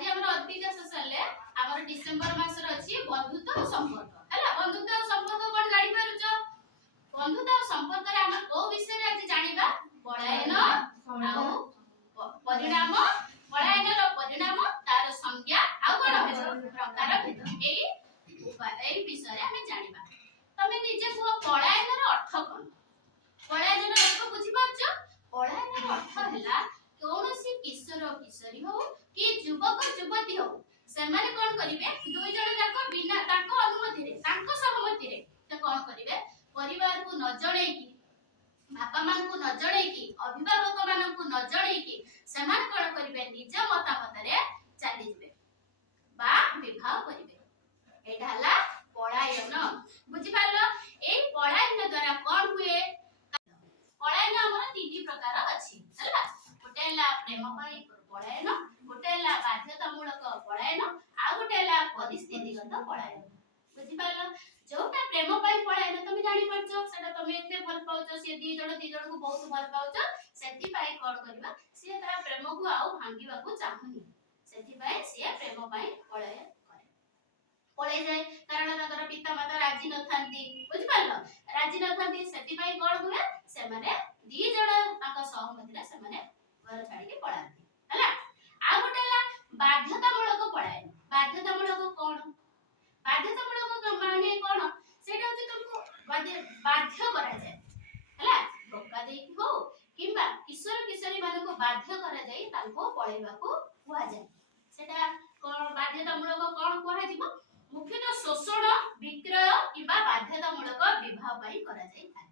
आज हमर अधिका ससले हमर डिसेंबर मास रे अछि बंधुत्व और संपर्क हैला बंधुत्व और संपर्क कोन गाडी पारुछ बंधुत्व और संपर्क रे हम को विषय रे आज जानिबा पलायन आउ परिणाम पलायन रो परिणाम तार संज्ञा आउ कोन प्रकार भेद एई विषय रे हम जानिबा तमे निजे को पलायन रो अर्थ कोन पलायन रो अर्थ बुझि पाछ पलायन रो अर्थ हैला कौनसी किशोर किशोरी हो कि युवक युवती हो सेमाने कोन करिवे दुई जण जाक बिना ताको अनुमति रे ताको सहमति रे ते कोन करिवे परिवार को न जणै की बापा मां को न जणै की अभिभावक मान को न जणै की सेमान कोन करिवे निज मतामत रे चली जिवे बा विवाह करिवे एटा हला पलायन बुझि पालो ए पलायन द्वारा कोन हुए पलायन हमर तीन प्रकार अछि हला गोटेला प्रेम पाई पलायन गोटेला बाध्यतामूलक पलायन आ गोटेला परिस्थितिगत पलायन बुझि पालो जोटा प्रेम पाई पलायन तुम जानि परछो सेटा तुम एते भल पाउछो से दी जण को बहुत भल पाउछो सेति पाई कोन करबा से तार प्रेम को आउ भांगीबा को चाहनी सेति पाई से प्रेम पाई पलायन करे पळे जाय कारण ताकर पिता माता राजी न थांती बुझि पालो राजी न थांती सेति पाई कोन हुए से माने दी जण ताका सहमति रे से माने घर छाडी के पळांती हला आ गोटेला बाध्यतामूलक पलायन बाध्यतामूलक कोन बाध्यतामूलक माने कोन सेटा होची तुमको बाध्य करा जाय हला धोका देई हो किबा किशोर किशोरी मान को बाध्य करा जाय तांको पळेबा को हुआ जाय सेटा कोन बाध्यतामूलक कोन कोहा जिवो मुख्यतः शोषण विक्रय किबा बाध्यतामूलक विवाह पई करा जाय था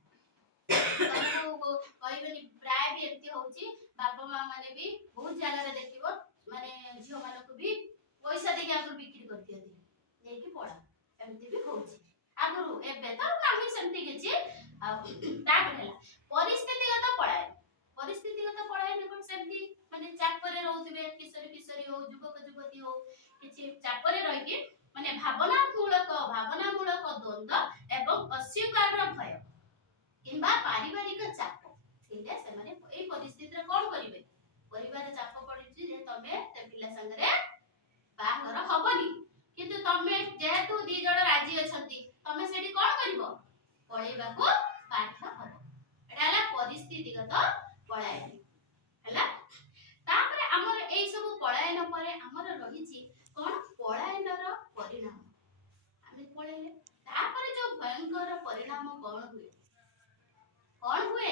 कहबेनी प्राय भी एमती होची बापा मां माने भी बहुत जगह रे देखिबो माने झियो माने को भी पैसा देके आगु बिक्री कर दियती नेकी पड़ा एमती भी होची आगु एबे तो नाही सेमती किछि ताक हैला परिस्थितिगत पढ़ाई कोन सेमती माने चापरे रहउथिबे किशोर किशोरी हो युवक युवती हो किछि चापरे रहि के माने भावनामूलक द्वंद्व एवं अस्वीकार भय किंबा पारिवारिक चाप इले से माने ए परिस्थिति रे कोन करिवे परिवार चाप पडिछि जे तमे ते पिला संगरे बाहर हबनी किंतु तमे जेहेतु दी जण राजी अछंती तमे सेठी कोन करिवो पळेबा को पाठ हबो एटा हला परिस्थितिगत पलायन हला तापरे हमर एई सब पलायन परे हमर रहिछि कोन पलायन रो परिणाम आमे पळेले तापरे जो भयंकर परिणाम कोन हुए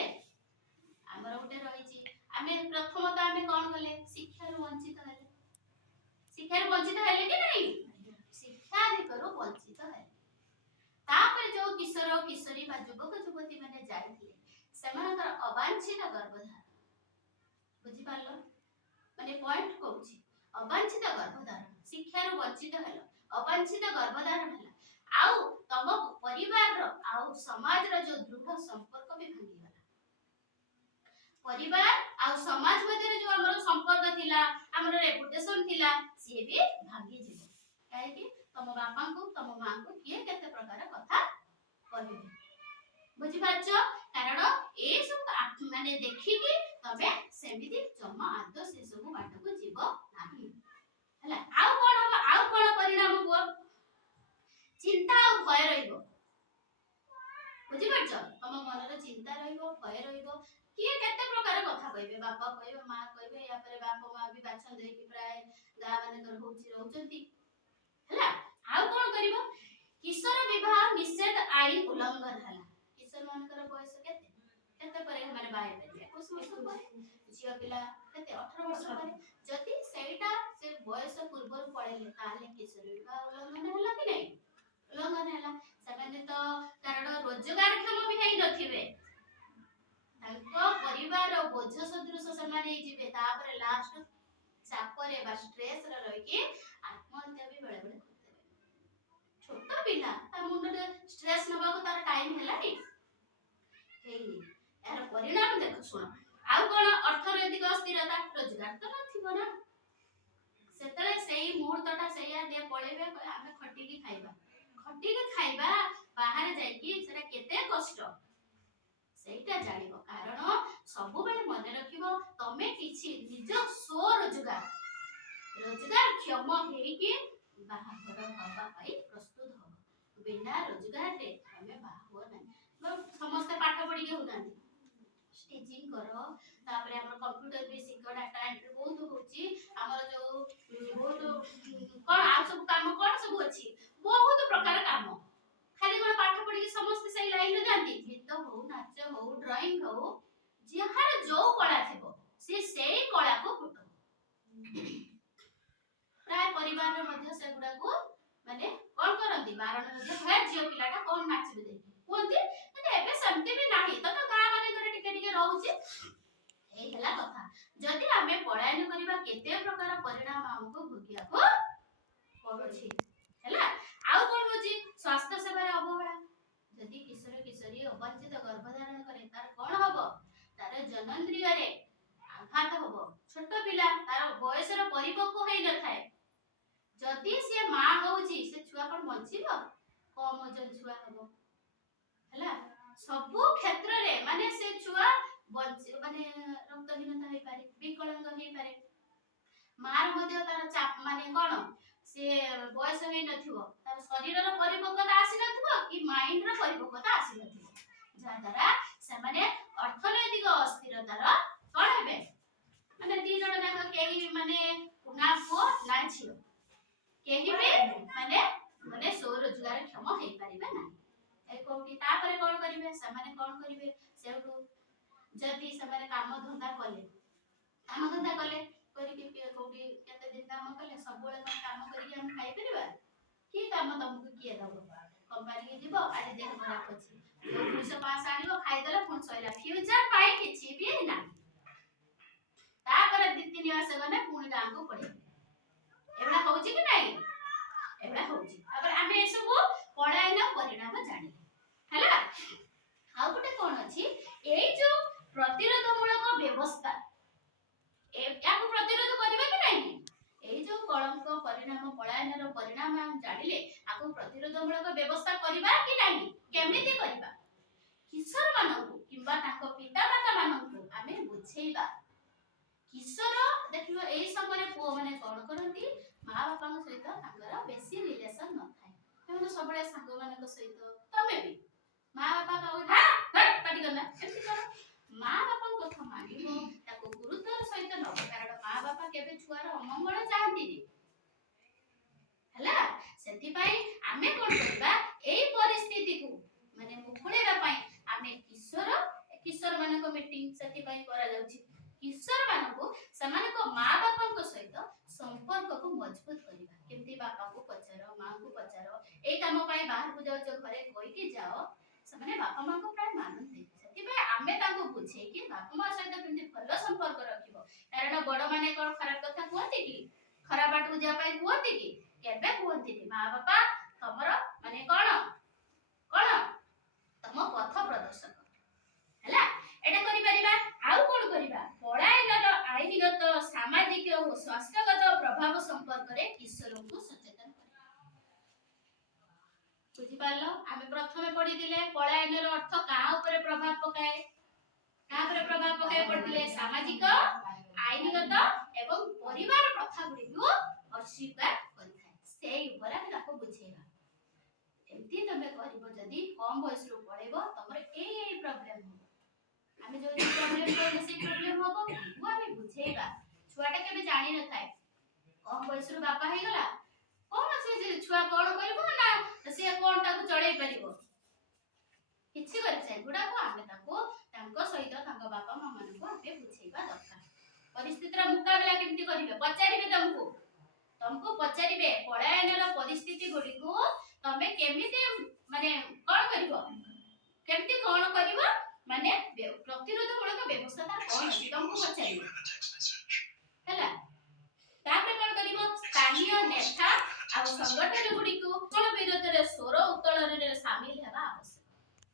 हमर उठे रहिछि आमे प्रथमत आमे कोन गले शिक्षा रो वंचित हेले कि नहीं शिक्षा अधिकरो वंचित हेले तापर जो किशोर किशोरी बा युवक युवती माने जाइथिले सेमानकर अवांछित गर्भधारण बुझि पारलो माने पॉइंट कहूछि अवांछित गर्भधारण शिक्षा रो वंचित हेलो अवांछित गर्भधारण हला आउ तम परिवार रो आउ समाज रो जो दृढ़ संपर्क भी भांगी गला परिवार आउ समाज मध्ये जो हमर संपर्क थिला हमर रेपुटेशन थिला से भी भांगी जिवो काहे कि तम बापा को तम मां को किए केते प्रकार कथा कहबे बुझि पाछो कारण ए सब माने देखि कि तबे सेमिति जमा आद से सब बाट को जीवो नाही हला आउ कोन परिणाम हुआ चिंता और भय रहिबो बुझि पाछो तम मन रे चिंता रहिबो भय रहिबो किए केते प्रकार कथा कहबे बापा कहबे मां कहबे या परे बापा मां भी बाछन दे कि प्राय गा माने कर होछि रहउचंती हला आउ कोन करिवो किशोर विवाह निषेध आईन उल्लंघन हला किशोर मानकर बयस केते परे माने बाहे परिया 21 वर्ष परे जियो पिला केते 18 वर्ष परे जति सेटा से बयस पूर्व पळेले ताले किशोर विवाह उल्लंघन हला कि नै उल्लंघन हला सेमाने तो कारण रोजगार क्षम भी हेई नथिबे तांको परिवार बोझ सदृश सेमाने जिबे तापरे लास्ट चापरे बा स्ट्रेस रे रहि के आत्महत्या भी बेले बेले छोट पिला ता मुंडे स्ट्रेस नबा को तार टाइम हैला नि हेई यार परिणाम देखो सुन आउ कोन अर्थनैतिक अस्थिरता रोजगार तो नथिबो ना सेतले सेही मुहूर्तटा सेया दे पळेबे आमे खटी की खाइबा बाहर जाई कि सेटा केते कष्ट सेटा जानिबो कारण सब बेले मन रखिबो तमे किछि निज स्व रोजगार ରୋଜଗାରକ୍ଷମ ହେଇକି ବାହାଘର ହବା ପାଇଁ ପ୍ରସ୍ତୁତ ହବ। ବିନା ରୋଜଗାରରେ ତମେ ବାହା ହୁଅ ନାହିଁ। ସମସ୍ତେ ପାଠ ପଢିକି ହଉନାହାନ୍ତି, টিଚିং କର, ତାପରେ ଆମର କମ୍ପ୍ୟୁଟର ବି ଶିଖ, ଡାଟା ଏଣ୍ଟ୍ରି ବହୁତ ହଉଛି, ଆମର ଯୋଉ ବହୁତ କଣ ଆଉ ସବୁ କାମ କଣ ସବୁ ଅଛି, ବହୁତ ପ୍ରକାର କାମ। ଖାଲି କଣ ପାଠ ପଢିକି ସମସ୍ତେ ସେଇ ଲାଇନରେ ଯାଆନ୍ତି? ଗୀତ ହଉ, ନାଚ ହଉ, ଡ୍ରଇଂ ହଉ, ଯାହାର ଯୋଉ କଳା ଥିବ ସେ ସେଇ କଳାକୁ ଫୁଟାଉ। ପ୍ରାୟ ପରିବାରରେ ମଧ୍ୟ ସେଗୁଡାକୁ ମାନେ କଣ କରନ୍ତି, ବାରଣ ମଧ୍ୟ ହୁଏ, ଝିଅ ପିଲାଟା କଣ ନାଚିବେ ଦେଖି କୁହନ୍ତି। କିନ୍ତୁ ଏବେ ସେମିତି ବି ନାହିଁ, ତ ଗାଁ ମାନଙ୍କରେ ଟିକେ ଟିକେ ରହୁଛି। ଏଇ ହେଲା କଥା। ଯଦି ଆମେ ପଳାୟନ କରିବା କେତେ ପ୍ରକାର ପରିଣାମ ଆମକୁ ଭୋଗିବାକୁ ପଡୁଛି। ହେଲା, ଆଉ କଣ ହଉଛି, ସ୍ୱାସ୍ଥ୍ୟ ସେବାରେ ଅବହେଳା। ଯଦି କିଶୋର କିଶୋରୀ ଅବାଞ୍ଛିତ ଗର୍ଭଧାରଣ କରେ ତାର କଣ ହବ? ତାର ଜନନେନ୍ଦ୍ରିୟରେ ଆଘାତ ହବ। ଛୋଟ ପିଲା ତାର ବୟସର ପରିପକ୍ୱ ହେଇ ନଥାଏ, ଯଦି ସେ ମା ହଉଛି ସେ ଛୁଆ କଣ ବଞ୍ଚିବ? କମ ଓଜନ ଛୁଆ ହବ। ହେଲା, ସବୁ କ୍ଷେତ୍ରରେ ମାନେ ସେ ଛୁଆ ମାନେ ରକ୍ତହୀନତା ହେଇପାରେ, ବିକଳାଙ୍ଗ ହେଇପାରେ। ମାର ମଧ୍ୟ ତାର ମାନେ କଣ, ସେ ବୟସ ହେଇନଥିବ, ତାର ଶରୀରର ପରିପକ୍ୱତା ଆସିନଥିବ କି ମାଇଣ୍ଡର ପରିପକ୍ୱତା ଆସିନଥିବ, ଯାହା ଦ୍ୱାରା ସେମାନେ ଅର୍ଥନୈତିକ ଅସ୍ଥିରତାର କଣ ହେବେ, ମାନେ ଦି ଜଣ ଯାକ କେହି ମାନେ ନା ପୁଅ ନା ଝିଅ କେହି ବି ମାନେ ମାନେ ସ୍ୱରୋଜଗାର କ୍ଷମ ହେଇପାରିବେ ନାହିଁ। ଏ କୋଉଠି ତାପରେ କଣ କରିବେ, ସେମାନେ କଣ କରିବେ, ସେଠୁ ଯଦି ସେମାନେ କାମ ଧନ୍ଦା କଲେ କରିକି କୋଉଠି କେତେ ଦିନ କାମ କଲେ, ସବୁବେଳେ କଣ କାମ କରିକି ଆମେ ଖାଇପାରିବା? କି କାମ ତମକୁ କିଏ ଦବ? କମ୍ପାନୀକି ଯିବ, ଆଜି ଦେହ ଖରାପ ଅଛି, 200 ଆଣିବ, ଖାଇଦେଲ, ପୁଣି ସଇଲା, ଫ୍ୟୁଚର ପାଇଁ କିଛି ବି ନାହିଁ। ତାପରେ 2-3 ମାସ ଗଲେ ପୁଣି ଗାଁକୁ ପଳେଇବେ। ଏଗୁଡା ହଉଛି କି ନାଇଁ? ଏଗୁଡା ହଉଛି। ତାପରେ ଆମେ ଏସବୁ ପଳାୟନ ପରିଣାମ ଜାଣିଲେ। ହେଲା, ଆଉ ଗୋଟେ କଣ ଅଛି, ଏଇ ଯୋଉ ପ୍ରତିରୋଧମୂଳକ ବ୍ୟବସ୍ଥା, ୟାକୁ ପ୍ରତିରୋଧ କରିବା କି ନାହିଁ? ଏଇ ଯୋଉ କଳଙ୍କ ପରିଣାମ, ପଳାୟନର ପରିଣାମ ଆମେ ଜାଣିଲେ, ଆକୁ ପ୍ରତିରୋଧମୂଳକ ବ୍ୟବସ୍ଥା କରିବା କି ନାହିଁ? କେମିତି କରିବା? କିଶୋର ମାନଙ୍କୁ କିମ୍ବା ତାଙ୍କ ପିତାମାତା ମାନଙ୍କୁ ଆମେ ବୁଝେଇବା। କିଶୋର ଦେଖିବ ଏଇ ସମୟରେ ପୁଅ ମାନେ କଣ କରନ୍ତି, ମା ବାପାଙ୍କ ସହିତ ତାଙ୍କର ବେଶୀ ରିଲେସନ ନଥାଏ, ସେମାନେ ସବୁବେଳେ ସାଙ୍ଗମାନଙ୍କ ସହିତ, ତମେ ବି ମା ବାପା ପାଟି କଲା ଏମିତି କର, ମା ବାପାଙ୍କ କଥା ମାନିବ, ତାକୁ ଗୁରୁତ୍ୱର ସହିତ ନବ, କାରଣ ମା ବାପା କେବେ ଛୁଆର ଅମଙ୍ଗଳ ଚାହାନ୍ତିନି। ହେଲା, ସେଥିପାଇଁ ଆମେ କଣ କରିବା, ଏଇ ପରିସ୍ଥିତିକୁ ମାନେ ମୁକୁଳେଇବା ପାଇଁ ଆମେ କିଶୋର ମାନଙ୍କ ମିଟିଂ ସେଥିପାଇଁ କରାଯାଉଛି। କିଶୋର ମାନଙ୍କୁ ସେମାନଙ୍କ ମା ବାପାଙ୍କ ସହିତ ସମ୍ପର୍କକୁ ମଜବୁତ କରିବା। କେମିତି ବାପାଙ୍କୁ ପଚାର, ମାଙ୍କୁ ପଚାର, ଏଇ କାମ ପାଇଁ ବାହାରକୁ ଯାଉଛ ଘରେ କହିକି ଯାଅ, ସେମାନେ ବାପା ମାଙ୍କୁ ପ୍ରାୟ ମାନନ୍ତି। ସେଥିପାଇଁ ଆମେ ତାଙ୍କୁ ବୁଝେଇକି ବାପା ମା ସହିତ କେମିତି ଭଲ ସମ୍ପର୍କ ରଖିବ, କାରଣ ବଡ ମାନେ କଣ ଖରାପ କଥା କୁହନ୍ତି କି, ଖରାପ ବାଟକୁ ଯିବା ପାଇଁ କୁହନ୍ତି କି? କେବେ କୁହନ୍ତିନି। ମା ବାପା ତମର ମାନେ କଣ ତମ ପଥ ପ୍ରଦର୍ଶକ। ହେଲା, ଏଟା କରିପାରିବା। ଆଉ କଣ କରିବା, ପଳାୟନର ଆଇନଗତ, ସାମାଜିକ ଓ ସ୍ୱାସ୍ଥ୍ୟଗତ ପ୍ରଭାବ ସମ୍ପର୍କରେ କିଶୋରଙ୍କୁ ସଚେତନ କରିବା। ବୁଝିପାରିଲ? ଆମେ ପ୍ରଥମେ ପଢିଥିଲେ ପଳାୟନର ଅର୍ଥ କାହା ଉପରେ ପ୍ରଭାବ ପକାଏ, ପଢିଥିଲେ ସାମାଜିକ, ଆଇନଗତ ଏବଂ ପରିବାର ପ୍ରଥା ଗୁଡ଼ିକୁ ଅସ୍ୱୀକାର କରିଥାଏ, ସେଇ ଉପରେ ଆମେ ତାକୁ ବୁଝେଇବା। ଏମିତି ତମେ କରିବ, ଯଦି କମ ବୟସରୁ ପଳେଇବ ତମର ଏଇ ପ୍ରୋବ୍ଲେମ ହବ, ଆମେ ଯୋଉ ପ୍ରୋବ୍ଲେମ କହିଲେ ସେଇ ପ୍ରୋବ୍ଲେମ ହବ, ତାକୁ ଆମେ ବୁଝେଇବା। ଛୁଆଟା କେବେ ଜାଣି ନଥାଏ, କମ ବୟସରୁ ବାପା ହେଇଗଲା, କଣ ସେ ଛୁଆ କଣ କରିବ ନା ସେ କଣ ତାକୁ ଚଳେଇ ପାରିବ, କିଛି କରି ସେଗୁଡାକୁ ଆମେ ତାକୁ ତାଙ୍କ ସହିତ ତାଙ୍କ ବାପା ମା ମାନଙ୍କୁ ଆମେ ବୁଝେଇବା ଦରକାର। ପରିସ୍ଥିତିର ମୁକାବିଲା କେମିତି କରିବେ ପଚାରିବେ, ତମକୁ ପଚାରିବେ ପଳାୟନର ପରିସ୍ଥିତି ଗୁଡ଼ିକୁ ତମେ କେମିତି ମାନେ କଣ କରିବ, କେମିତି କଣ କରିବ, ମାନେ ପ୍ରତିରୋଧମୂଳକ ବ୍ୟବସ୍ଥା ତାର କଣ ଅଛି ତମକୁ ପଚାରିବ। ହେଲା, ତାପରେ କଣ କରିବ, ସ୍ଥାନୀୟ ନେତା ଆଉ ସଂଗଠନ ଗୁଡ଼ିକୁ ବିରୋଧରେ ସ୍ୱର ଉତ୍ତୋଳନରେ ସାମିଲ ହେବା ଆବଶ୍ୟକ।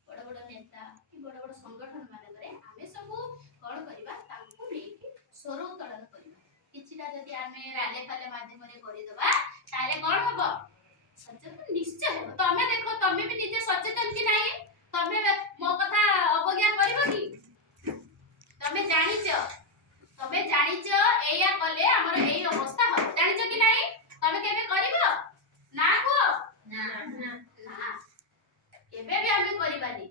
ବଡ଼ ବଡ଼ ନେତା କି ବଡ଼ ବଡ଼ ସଂଗଠନ ମାନଙ୍କରେ ଆମେ ସବୁ କଣ କରିବା, ତାଙ୍କୁ ନେଇକି ସ୍ୱର ଉତ୍ତୋଳନ କରିବା। କିଛିଟା ଯଦି ଆମେ ରାଲି ଫାଲି ମାଧ୍ୟମରେ କରିଦବା, ତାହେଲେ କଣ ହବ, ସଚେତନ ନିଶ୍ଚୟ ହେବ। ତମେ ଦେଖ, ତମେ ବି ନିଜେ ସଚେତନ କି ନାହିଁ, ତମେ ମୋ କଥା ଅବଜ୍ଞା କରିବ କି? ତମେ ଜାଣିଛ ତମ तबे जानिच एया कले हमर एई अवस्था हो जानिच कि नाही तबे केबे करिवो ना को ना ना केबे भी हमें करिबानी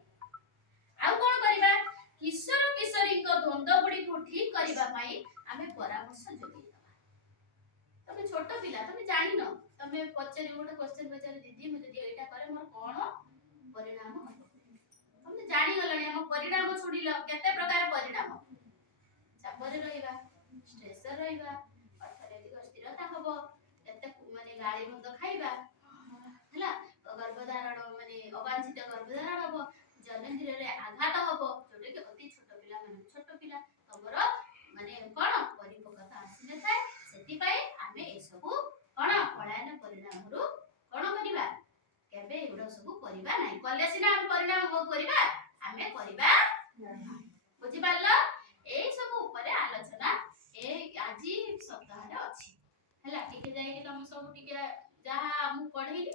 आउ कोन करिबा किशोर किशोरी को द्वंद्व गुडी को ठीक करिबा पई हमें परामर्श जोगी तमे छोट पिला तमे जानि न तमे पचरी गोटे क्वेश्चन पचरी दीदी मुझे एटा करे मोर कोन परिणाम हो तमे जानि गलनी हम परिणाम छुडिलो केते प्रकार परिणाम चापर रहिबा स्ट्रेस रहिबा अर्थनैतिक स्थिरता हबो केते माने गाड़ी मत खाइबा हला गर्भधारण माने अवांछित गर्भधारण हबो जननेन्द्रिय रे आघात हबो जोटे के अति छोट पिला तमर माने कोन परिपक्वता आसी न थाए सेति पई आमे ए सब कोन पलायन परिणाम रु कोन करिबा केबे एडो सब करिबा नै कले सिना हम परिणाम हो करिबा आमे करिबा बुझि पारलो ए सब ऊपर आलोचना ए आजी सप्ताह रे अछि हला ठीक जाई कि तुम सब ठीक जहा हम पढैली